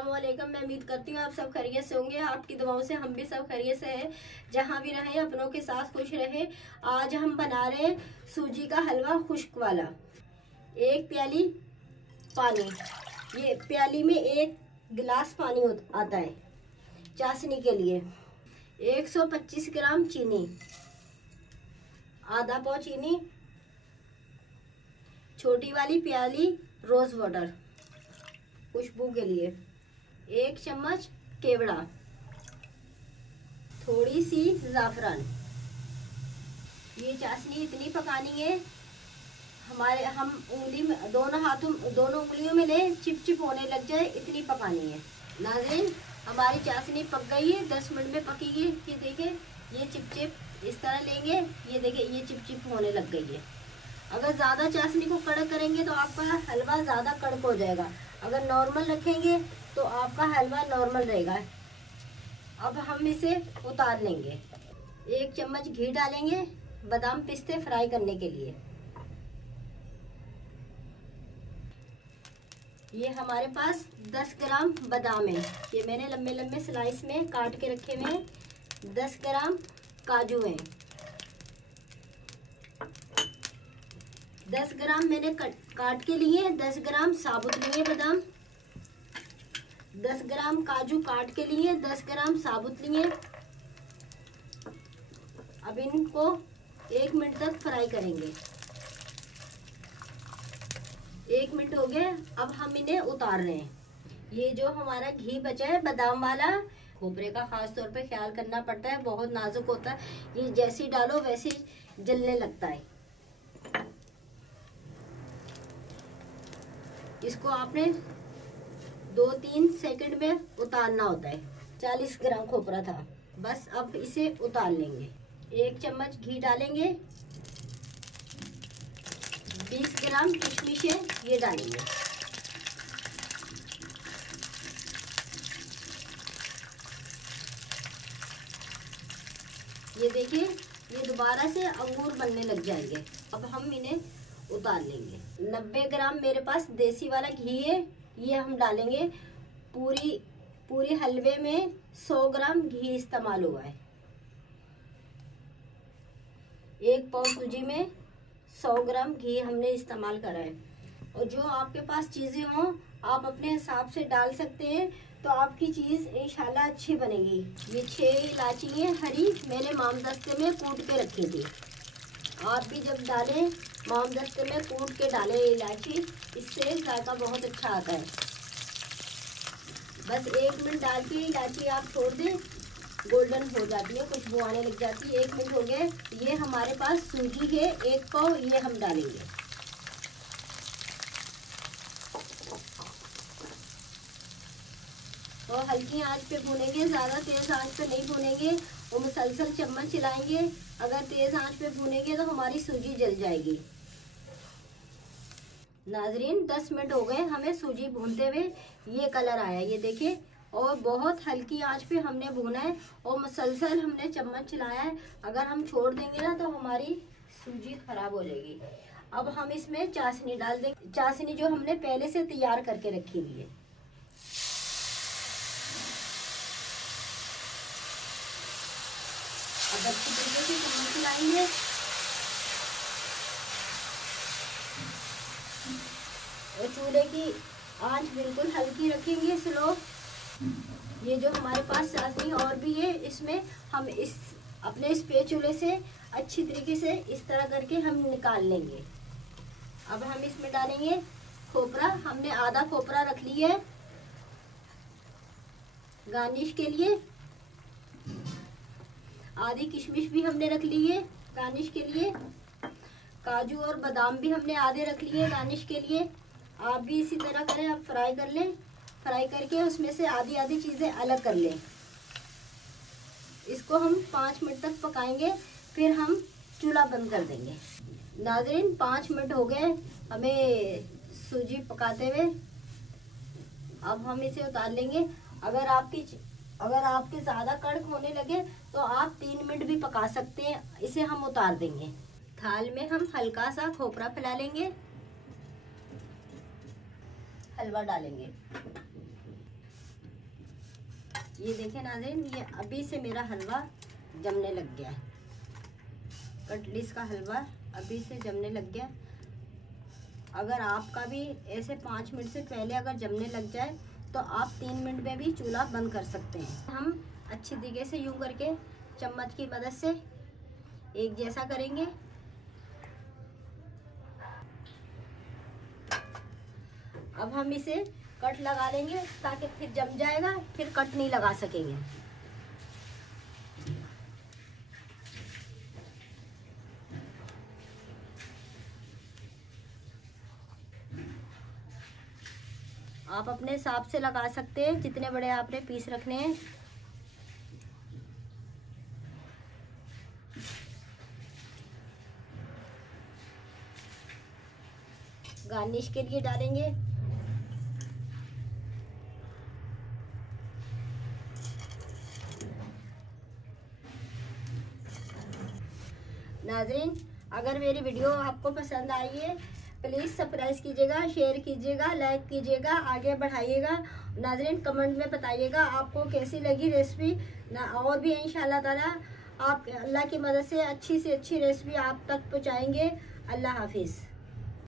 अस्सलामुअलैकुम। मैं उम्मीद करती हूँ आप सब खैरियत से होंगे। आपकी दुआओं से हम भी सब खैरियत से हैं। जहाँ भी रहें अपनों के साथ खुश रहें। आज हम बना रहे हैं सूजी का हलवा खुश्क वाला। एक प्याली पानी, ये प्याली में 1 गिलास पानी आता है। चाशनी के लिए 125 ग्राम चीनी, आधा पाव चीनी, छोटी वाली प्याली रोज वाटर खुशबू के लिए, 1 चम्मच केवड़ा, थोड़ी सी ज़ाफ़रान। ये चाशनी इतनी पकानी है हम उंगली में दोनों उंगलियों में ले चिप होने लग जाए, इतनी पकानी है। नाज़रीन, हमारी चाशनी पक गई है, 10 मिनट में पकेगी। ये देखें, ये चिप इस तरह लेंगे, ये देखें ये चिप होने लग गई है। अगर ज़्यादा चाशनी को कड़क करेंगे तो आपका हलवा ज़्यादा कड़क हो जाएगा। अगर नॉर्मल रखेंगे तो आपका हलवा नॉर्मल रहेगा। अब हम इसे उतार लेंगे। 1 चम्मच घी डालेंगे बादाम पिस्ते फ्राई करने के लिए। ये हमारे पास 10 ग्राम बादाम है। ये मैंने लंबे लंबे स्लाइस में काट के रखे हुए हैं। 10 ग्राम काजू हैं। 10 ग्राम मैंने काट के लिए, 10 ग्राम साबुत लिए बादाम, 10 ग्राम काजू काट के लिए, 10 ग्राम साबुत लिए। अब इनको 1 मिनट तक फ्राई करेंगे। 1 मिनट हो गए, अब हम इन्हें उतार रहे हैं। ये जो हमारा घी बचा है बादाम वाला, खोपरे का खास तौर पे ख्याल करना पड़ता है, बहुत नाजुक होता है। ये जैसे डालो वैसे जलने लगता है। इसको आपने 2-3 सेकंड में उतारना होता है। 40 ग्राम खोपरा था, बस अब इसे उतार लेंगे। 1 चम्मच घी डालेंगे, 20 ग्राम किशमिश है, ये डालेंगे। ये देखिए, ये दोबारा से अंगूर बनने लग जाएंगे। अब हम इन्हें उतार लेंगे। 90 ग्राम मेरे पास देसी वाला घी है, ये हम डालेंगे। पूरी हलवे में 100 ग्राम घी इस्तेमाल हुआ है। 1 पाव सूजी में 100 ग्राम घी हमने इस्तेमाल करा है। और जो आपके पास चीज़ें हों आप अपने हिसाब से डाल सकते हैं, तो आपकी चीज़ इंशाल्लाह अच्छी बनेगी। ये 6 इलायची है हरी, मैंने मामदस्ते में कूट के रखी थी। आप भी जब डालें मामदस्ते में कूट के डालें इलायची, इससे जायका बहुत अच्छा आता है। बस 1 मिनट डाल के इलायची आप छोड़ दें, गोल्डन हो जाती है, खुशबू आने लग जाती है। 1 मिनट हो गए। ये हमारे पास सूजी है 1 पाव, ये हम डालेंगे। और हल्की आंच पे भूनेंगे, ज़्यादा तेज़ आंच पे नहीं भूनेंगे और मुसलसल चम्मच चलाएंगे। अगर तेज़ आंच पे भूनेंगे तो हमारी सूजी जल जाएगी। नाजरीन, 10 मिनट हो गए हमें सूजी भूनते हुए। ये कलर आया, ये देखिए। और बहुत हल्की आंच पे हमने भूना है और मुसलसल हमने चम्मच चलाया है। अगर हम छोड़ देंगे ना तो हमारी सूजी खराब हो जाएगी। अब हम इसमें चाशनी डाल देंगे, चाशनी जो हमने पहले से तैयार करके रखी हुई है। अब अच्छी तरीके से चम्मच चलाएंगे। और चूल्हे की आंच बिल्कुल हल्की रखेंगे, स्लो। ये जो हमारे पास चाशनी और भी है, इसमें हम इस अपने स्पैचुले से अच्छी तरीके से इस तरह करके हम निकाल लेंगे। अब हम इसमें डालेंगे खोपरा। हमने आधा खोपरा रख लिया है गार्निश के लिए। आधी किशमिश भी हमने रख ली है गार्निश के लिए। काजू और बादाम भी हमने आधे रख लिए गार्निश के लिए। आप भी इसी तरह करें, आप फ्राई कर लें। फ्राई करके उसमें से आधी आधी चीज़ें अलग कर लें। इसको हम 5 मिनट तक पकाएंगे, फिर हम चूल्हा बंद कर देंगे। नाज़रीन, 5 मिनट हो गए हमें सूजी पकाते हुए। अब हम इसे उतार लेंगे। अगर आपके ज़्यादा कड़क होने लगे तो आप 3 मिनट भी पका सकते हैं। इसे हम उतार देंगे। थाल में हम हल्का सा खोपरा फैला लेंगे, हलवा डालेंगे। ये देखें नाज़रीन, ये अभी से मेरा हलवा जमने लग गया है। कटलिस का हलवा अभी से जमने लग गया। अगर आपका भी ऐसे 5 मिनट से पहले अगर जमने लग जाए तो आप 3 मिनट में भी चूल्हा बंद कर सकते हैं। हम अच्छी तरीके से यूं करके चम्मच की मदद से एक जैसा करेंगे। अब हम इसे कट लगा लेंगे ताकि फिर जम जाएगा, फिर कट नहीं लगा सकेंगे। आप अपने हिसाब से लगा सकते हैं जितने बड़े आपने पीस रखने हैं। गार्निश के लिए डालेंगे नाजरीन, अगर मेरी वीडियो आपको पसंद आई है प्लीज़ सब्सक्राइब कीजिएगा, शेयर कीजिएगा, लाइक कीजिएगा, आगे बढ़ाइएगा। नाजरीन कमेंट में बताइएगा आपको कैसी लगी रेसिपी ना, और भी इंशाल्लाह ताला आप अल्लाह की मदद से अच्छी रेसिपी आप तक पहुँचाएँगे। अल्लाह हाफिज़।